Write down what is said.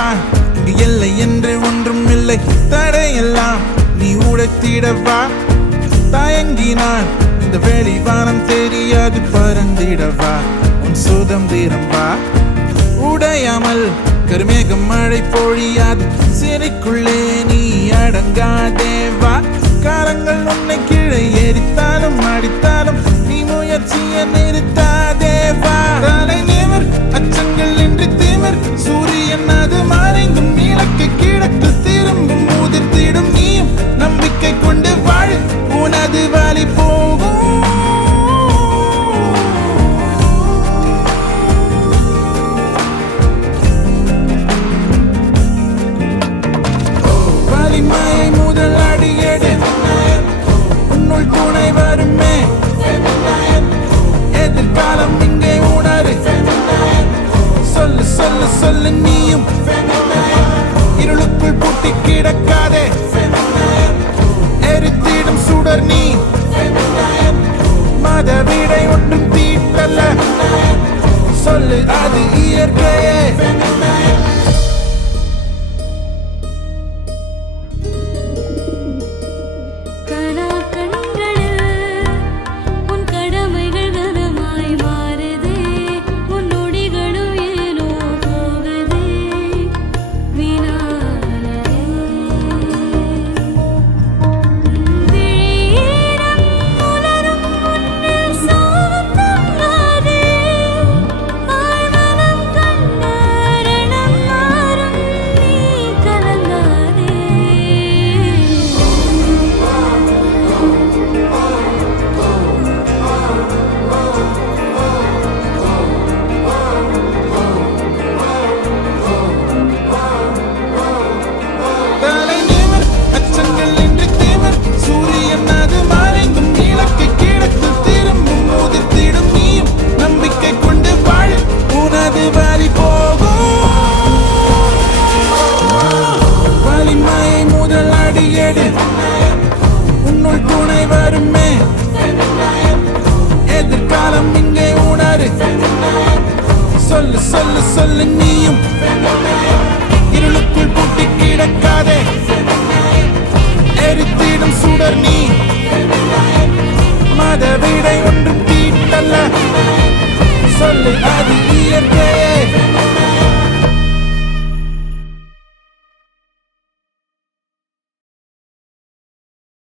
வா இங்கு எல்லை என்று ஒன்றும் இல்லை தடையெல்லாம் நீ உடைத்திடவா தயங்கினான் இந்த வெளிவானம் தெரியாது பறந்திடவா உன் சுதந்திரம் வா உடையாமல் கருமேகம் மழை பொழியாது சிறைக்குள்ளே நீ அடங்காதேவா காலங்கள் உன்னை கீழே எரித்தாலும் அடித்தாலும் நீ முயற்சியை நிறுத்தாதேவா தலை நிமிர் அச்சங்கள் இன்றி திமிர்